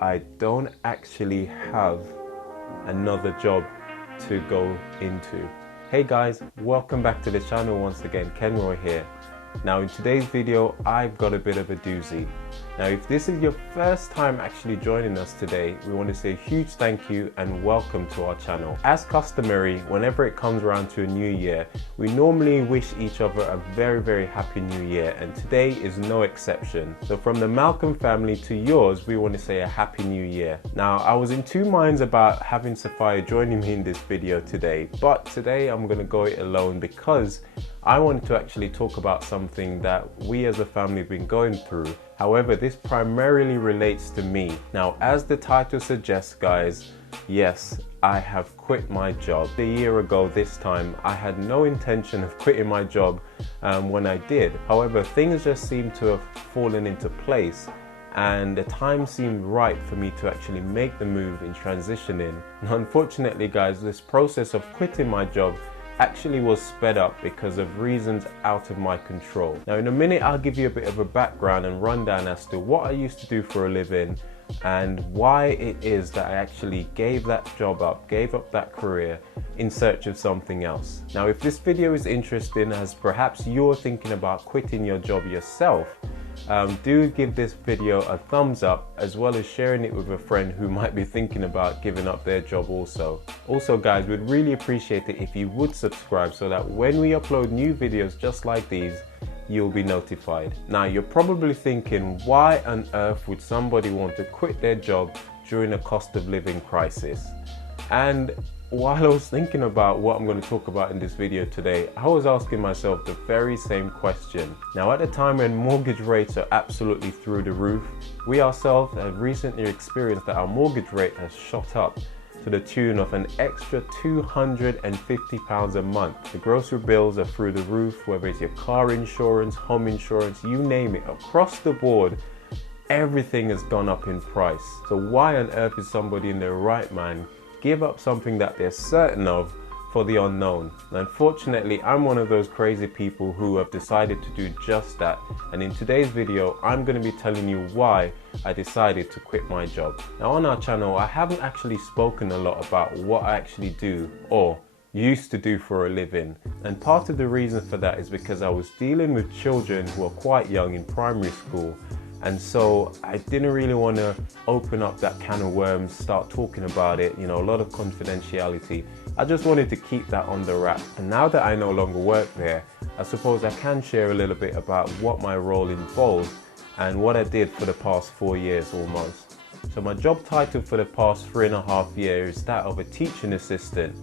I don't actually have another job to go into. Hey guys, welcome back to the channel once again. Kenroy here. Now in today's video, I've got a bit of a doozy. Now if this is your first time actually joining us today, we want to say a huge thank you and welcome to our channel. As customary, whenever it comes around to a new year, we normally wish each other a very happy new year, and today is no exception. So from the Malcolm family to yours, we want to say a happy new year. Now I was in two minds about having Sophia joining me in this video today, but today I'm going to go it alone because I wanted to actually talk about something that we as a family have been going through. However, this primarily relates to me. Now, as the title suggests, guys, yes, I have quit my job. A year ago this time, I had no intention of quitting my job when I did. However, things just seemed to have fallen into place, and the time seemed right for me to actually make the move in transitioning. And unfortunately, guys, this process of quitting my job actually was sped up because of reasons out of my control. Now in a minute I'll give you a bit of a background and rundown as to what I used to do for a living and why it is that I actually gave that job up, gave up that career in search of something else. Now if this video is interesting, as perhaps you're thinking about quitting your job yourself, do give this video a thumbs up, as well as sharing it with a friend who might be thinking about giving up their job also. Also guys, we'd really appreciate it if you would subscribe so that when we upload new videos just like these, you'll be notified. Now you're probably thinking, why on earth would somebody want to quit their job during a cost of living crisis? And while I was thinking about what I'm going to talk about in this video today, I was asking myself the very same question. Now at the time when mortgage rates are absolutely through the roof, we ourselves have recently experienced that our mortgage rate has shot up to the tune of an extra £250 a month. The grocery bills are through the roof, whether it's your car insurance, home insurance, you name it, across the board, everything has gone up in price. So why on earth is somebody in their right mind give up something that they're certain of for the unknown? Unfortunately, I'm one of those crazy people who have decided to do just that, and in today's video I'm going to be telling you why I decided to quit my job. Now on our channel I haven't actually spoken a lot about what I actually do or used to do for a living, and part of the reason for that is because I was dealing with children who are quite young in primary school. And so I didn't really want to open up that can of worms, start talking about it, you know, a lot of confidentiality. I just wanted to keep that on the wrap. And now that I no longer work there, I suppose I can share a little bit about what my role involved and what I did for the past 4 years almost. So my job title for the past 3.5 years is that of a teaching assistant.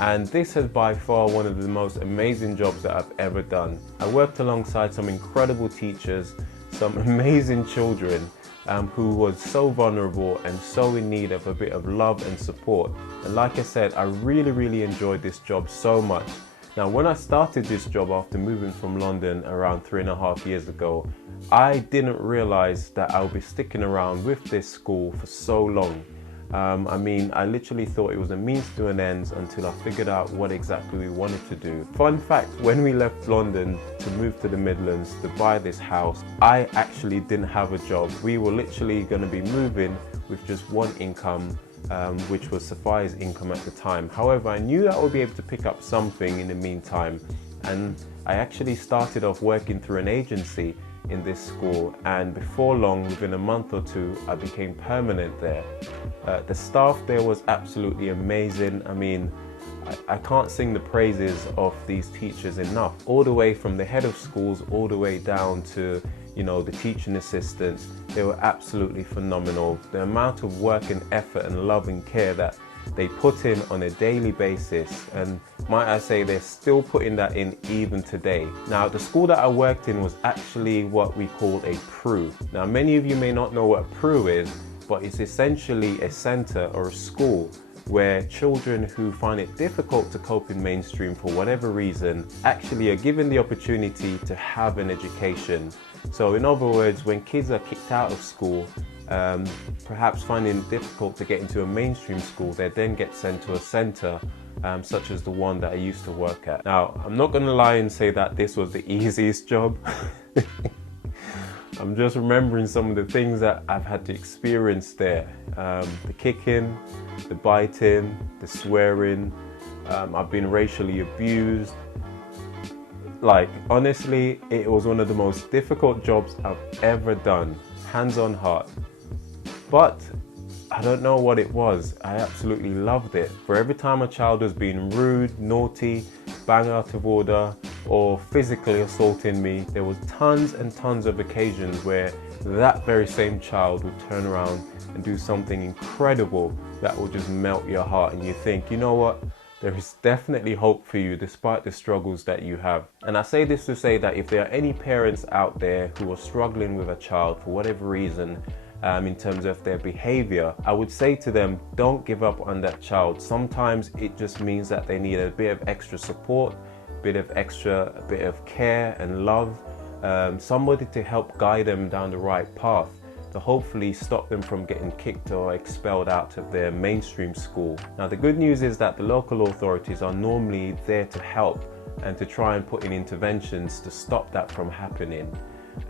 And this is by far one of the most amazing jobs that I've ever done. I worked alongside some incredible teachers, some amazing children who was so vulnerable and so in need of a bit of love and support. And like I said, I really enjoyed this job so much. Now when I started this job after moving from London around 3.5 years ago, I didn't realize that I would be sticking around with this school for so long. I mean, I literally thought it was a means to an end until I figured out what exactly we wanted to do. Fun fact, when we left London to move to the Midlands to buy this house, I actually didn't have a job. We were literally going to be moving with just one income, which was Sophia's income at the time. However, I knew that I would be able to pick up something in the meantime, and I actually started off working through an agency in this school, and before long, within a month or two, I became permanent there. The staff there was absolutely amazing. I mean, I can't sing the praises of these teachers enough. All the way from the head of schools all the way down to, you know, the teaching assistants, they were absolutely phenomenal. The amount of work and effort and love and care that they put in on a daily basis, and might I say they're still putting that in even today. Now the school that I worked in was actually what we call a PRU. Now many of you may not know what a PRU is, but it's essentially a centre or a school where children who find it difficult to cope in mainstream for whatever reason actually are given the opportunity to have an education. So in other words, when kids are kicked out of school, perhaps finding it difficult to get into a mainstream school, they then get sent to a centre such as the one that I used to work at. Now, I'm not going to lie and say that this was the easiest job. I'm just remembering some of the things that I've had to experience there. The kicking, the biting, the swearing. I've been racially abused. Like, honestly, it was one of the most difficult jobs I've ever done, hands on heart. But I don't know what it was. I absolutely loved it. For every time a child was being rude, naughty, bang out of order, or physically assaulting me, there was tons and tons of occasions where that very same child would turn around and do something incredible that will just melt your heart, and you think, you know what? There is definitely hope for you despite the struggles that you have. And I say this to say that if there are any parents out there who are struggling with a child for whatever reason, in terms of their behavior, I would say to them, don't give up on that child. Sometimes it just means that they need a bit of extra support, a bit of care and love, somebody to help guide them down the right path, to hopefully stop them from getting kicked or expelled out of their mainstream school. Now, the good news is that the local authorities are normally there to help and to try and put in interventions to stop that from happening.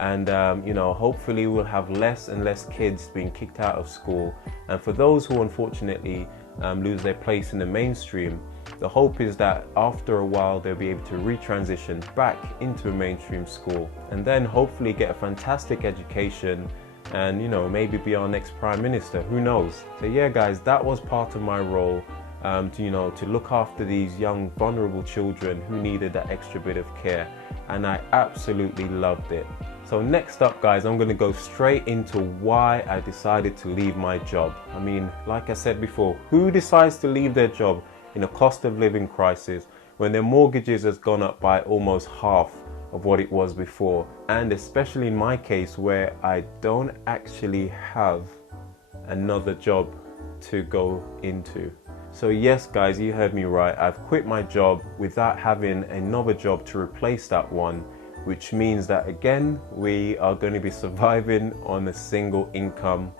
And you know, hopefully we'll have less and less kids being kicked out of school. And for those who unfortunately lose their place in the mainstream, the hope is that after a while they'll be able to retransition back into a mainstream school and then hopefully get a fantastic education and, you know, maybe be our next prime minister, who knows. So yeah guys, that was part of my role, to look after these young vulnerable children who needed that extra bit of care, and I absolutely loved it. So next up guys, I'm going to go straight into why I decided to leave my job. I mean, like I said before, who decides to leave their job in a cost of living crisis when their mortgages has gone up by almost half of what it was before? And especially in my case where I don't actually have another job to go into. So yes guys, you heard me right, I've quit my job without having another job to replace that one, which means that again, we are going to be surviving on a single income.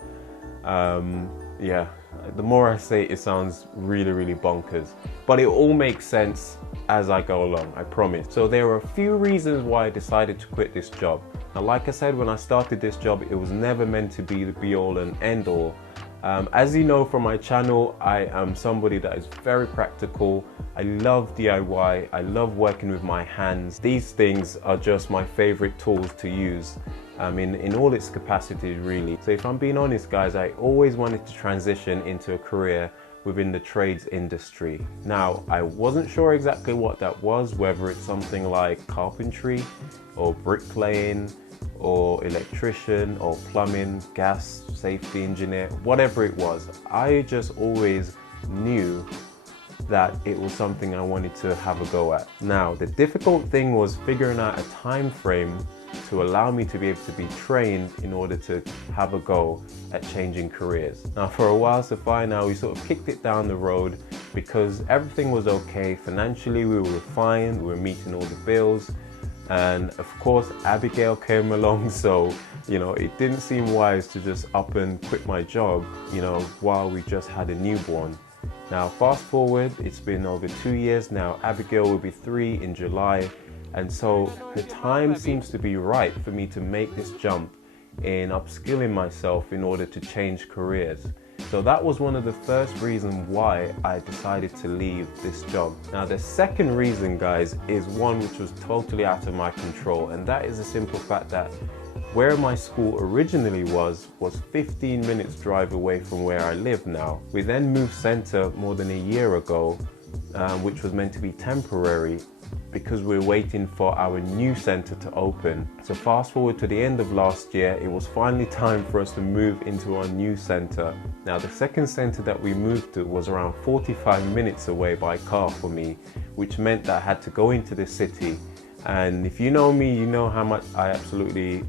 Yeah, the more I say it, it sounds really bonkers, but it all makes sense as I go along, I promise. So there are a few reasons why I decided to quit this job. Now, like I said, when I started this job, it was never meant to be the be all and end all. As you know from my channel, I am somebody that is very practical. I love DIY, I love working with my hands. These things are just my favorite tools to use in all its capacities really. So if I'm being honest guys, I always wanted to transition into a career within the trades industry. Now, I wasn't sure exactly what that was, whether it's something like carpentry or bricklaying or electrician or plumbing, gas, safety engineer, whatever it was. I just always knew that it was something I wanted to have a go at. Now, the difficult thing was figuring out a time frame to allow me to be able to be trained in order to have a go at changing careers. Now, for a while, Sophia and I, we sort of kicked it down the road because everything was okay. Financially, we were fine, we were meeting all the bills. And of course, Abigail came along, so, you know, it didn't seem wise to just up and quit my job, you know, while we just had a newborn. Now, fast forward, it's been over 2 years now. Abigail will be 3 in July. And so the time seems to be right for me to make this jump in upskilling myself in order to change careers. So that was one of the first reasons why I decided to leave this job. Now, the second reason, guys, is one which was totally out of my control. And that is the simple fact that where my school originally was 15 minutes drive away from where I live now. We then moved center more than a year ago, which was meant to be temporary, because we're waiting for our new center to open. So fast forward to the end of last year, it was finally time for us to move into our new center. Now, the second center that we moved to was around 45 minutes away by car for me, which meant that I had to go into the city. And if you know me, you know how much I absolutely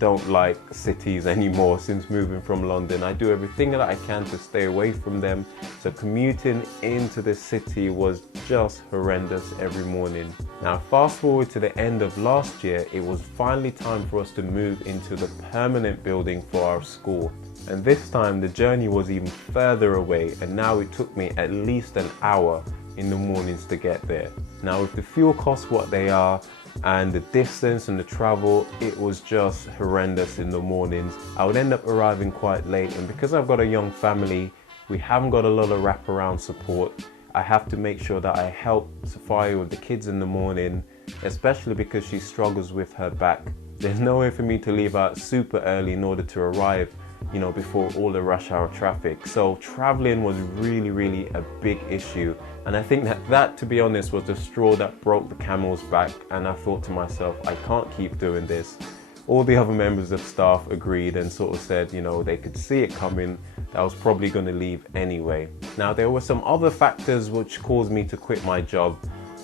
don't like cities anymore since moving from London. I do everything that I can to stay away from them. So commuting into the city was just horrendous every morning. Now, fast forward to the end of last year, it was finally time for us to move into the permanent building for our school. And this time the journey was even further away, and now it took me at least an hour in the mornings to get there. Now, with the fuel costs what they are, and the distance and the travel, it was just horrendous in the mornings. I would end up arriving quite late, and because I've got a young family, we haven't got a lot of wraparound support. I have to make sure that I help Sophia with the kids in the morning, especially because she struggles with her back. There's no way for me to leave out super early in order to arrive, you know, before all the rush hour traffic. So traveling was really a big issue. And I think that, to be honest, was the straw that broke the camel's back. And I thought to myself, I can't keep doing this. All the other members of staff agreed and sort of said, you know, they could see it coming, that I was probably going to leave anyway. Now, there were some other factors which caused me to quit my job,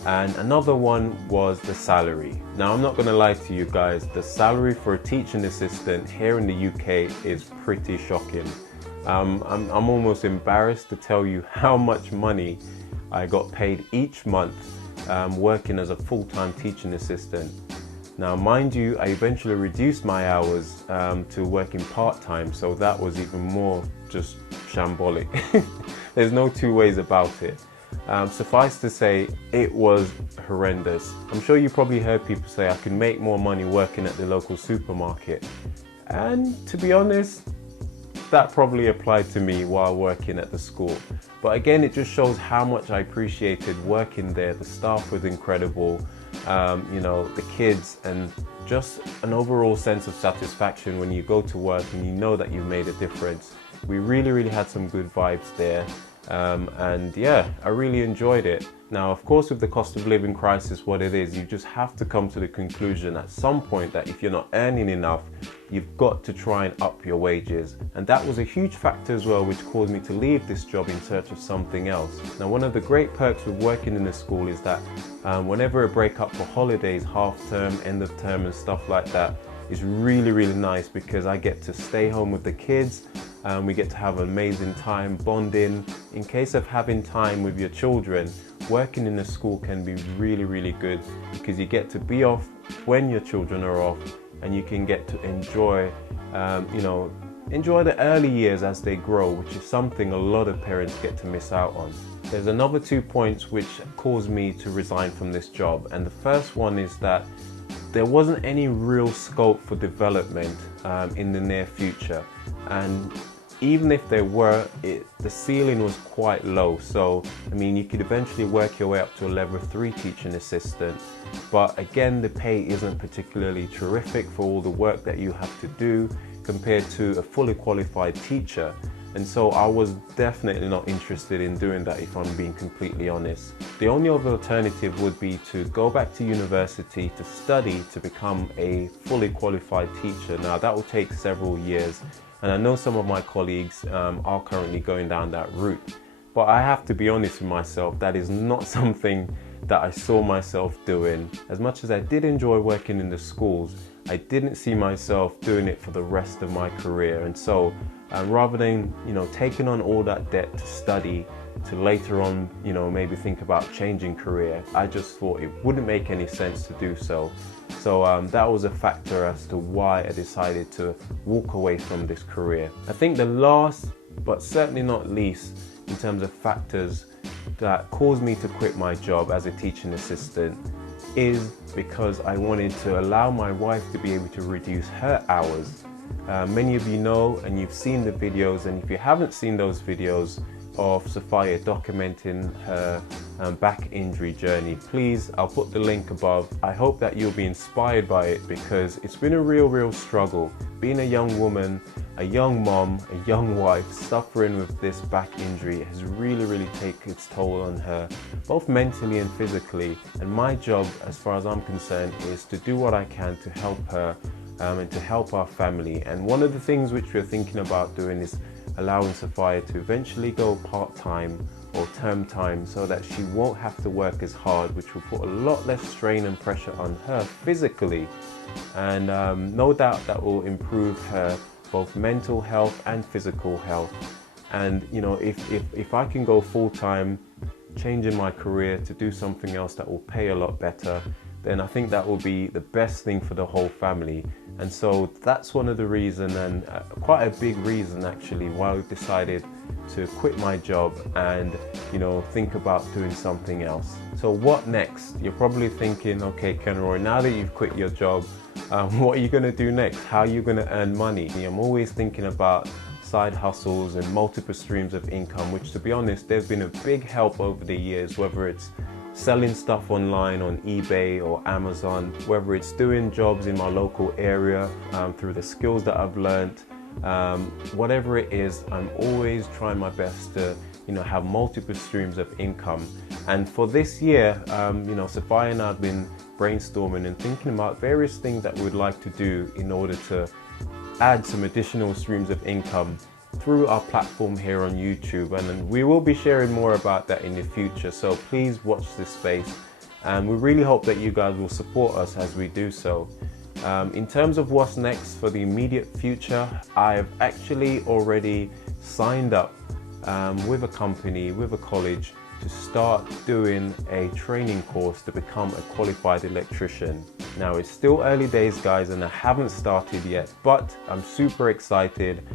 and another one was the salary. Now, I'm not going to lie to you guys, the salary for a teaching assistant here in the UK is pretty shocking. I'm almost embarrassed to tell you how much money I got paid each month working as a full-time teaching assistant. Now, mind you, I eventually reduced my hours to working part-time, so that was even more just shambolic. There's no two ways about it. Suffice to say, it was horrendous. I'm sure you probably heard people say I can make more money working at the local supermarket. And to be honest, that probably applied to me while working at the school. But again, it just shows how much I appreciated working there. The staff was incredible. You know, the kids, and just an overall sense of satisfaction when you go to work and you know that you've made a difference. We really had some good vibes there, and yeah, I really enjoyed it. Now, of course, with the cost of living crisis, what it is, you just have to come to the conclusion at some point that if you're not earning enough, you've got to try and up your wages. And that was a huge factor as well, which caused me to leave this job in search of something else. Now, one of the great perks with working in the school is that whenever I break up for holidays, half term, end of term and stuff like that, is really nice, because I get to stay home with the kids. We get to have an amazing time bonding. In case of having time with your children, working in a school can be really good, because you get to be off when your children are off, and you can get to enjoy, you know, enjoy the early years as they grow, which is something a lot of parents get to miss out on. There's another 2 points which caused me to resign from this job, and the first one is that there wasn't any real scope for development in the near future, and even if there were, the ceiling was quite low. So, I mean, you could eventually work your way up to a level 3 teaching assistant, but again, the pay isn't particularly terrific for all the work that you have to do compared to a fully qualified teacher. And so I was definitely not interested in doing that, if I'm being completely honest. The only other alternative would be to go back to university to study to become a fully qualified teacher. Now, that will take several years, and I know some of my colleagues are currently going down that route. But I have to be honest with myself, that is not something that I saw myself doing. As much as I did enjoy working in the schools, I didn't see myself doing it for the rest of my career. And so rather than, you know, taking on all that debt to study, to later on, you know, maybe think about changing career, I just thought it wouldn't make any sense to do so. So that was a factor as to why I decided to walk away from this career. I think the last, but certainly not least, in terms of factors that caused me to quit my job as a teaching assistant, is because I wanted to allow my wife to be able to reduce her hours. Many of you know, and you've seen the videos, and if you haven't seen those videos of Sophia documenting her back injury journey, please, I'll put the link above. I hope that you'll be inspired by it, because it's been a real struggle. Being a young woman, a young mom, a young wife, suffering with this back injury has really taken its toll on her, both mentally and physically. And my job, as far as I'm concerned, is to do what I can to help her and to help our family. And one of the things which we're thinking about doing is allowing Sophia to eventually go part-time or term time, so that she won't have to work as hard, which will put a lot less strain and pressure on her physically. And no doubt that will improve her both mental health and physical health. And you know, if I can go full-time, changing my career to do something else that will pay a lot better, then I think that will be the best thing for the whole family. And so that's one of the reasons, and quite a big reason actually, why we've decided to quit my job and, you know, think about doing something else. So what next? You're probably thinking, okay, Kenroy, now that you've quit your job, what are you going to do next? How are you going to earn money? I'm always thinking about side hustles and multiple streams of income, which, to be honest, they've been a big help over the years, whether it's selling stuff online on eBay or Amazon, whether it's doing jobs in my local area through the skills that I've learned. Whatever it is, I'm always trying my best to, you know, have multiple streams of income. And for this year, you know, Sophia and I have been brainstorming and thinking about various things that we'd like to do in order to add some additional streams of income through our platform here on YouTube, and we will be sharing more about that in the future, so please watch this space, and we really hope that you guys will support us as we do so. In terms of what's next for the immediate future, I've actually already signed up with a company, with a college, to start doing a training course to become a qualified electrician. Now, it's still early days, guys, and I haven't started yet, but I'm super excited.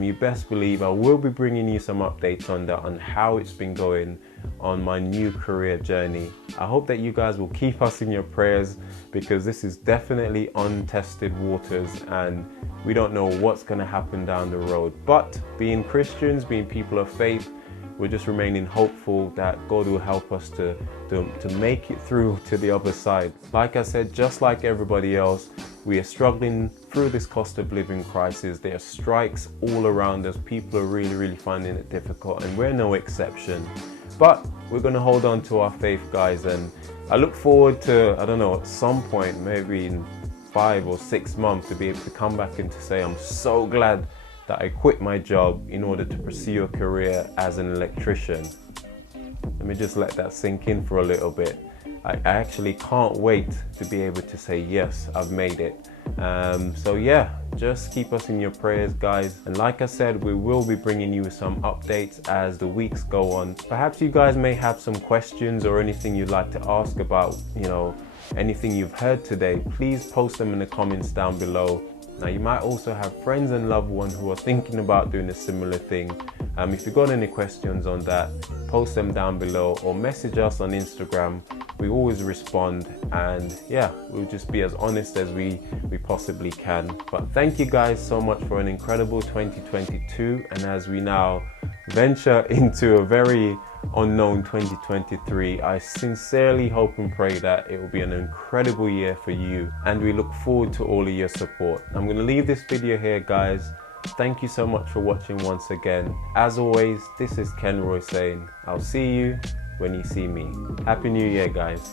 You best believe I will be bringing you some updates on that, on how it's been going on my new career journey. I hope that you guys will keep us in your prayers, because this is definitely untested waters and we don't know what's going to happen down the road. But being Christians, being people of faith, we're just remaining hopeful that God will help us to make it through to the other side. Like I said, just like everybody else, we are struggling through this cost of living crisis. There are strikes all around us. People are really finding it difficult, and we're no exception. But we're going to hold on to our faith, guys, and I look forward to, I don't know, at some point, maybe in 5 or 6 months, to be able to come back and to say I'm so glad that I quit my job in order to pursue a career as an electrician. Let me just let that sink in for a little bit. I actually can't wait to be able to say, yes, I've made it. So yeah, just keep us in your prayers, guys. And like I said, we will be bringing you some updates as the weeks go on. Perhaps you guys may have some questions or anything you'd like to ask about, you know, anything you've heard today. Please post them in the comments down below. Now, you might also have friends and loved ones who are thinking about doing a similar thing. If you've got any questions on that, post them down below or message us on Instagram. We always respond, and yeah, we'll just be as honest as we possibly can. But thank you guys so much for an incredible 2022, and as we now venture into a very unknown 2023, I sincerely hope and pray that it will be an incredible year for you, and we look forward to all of your support. I'm going to leave this video here, guys. Thank you so much for watching once again. As always, this is Kenroy saying, I'll see you when you see me. Happy New Year, guys.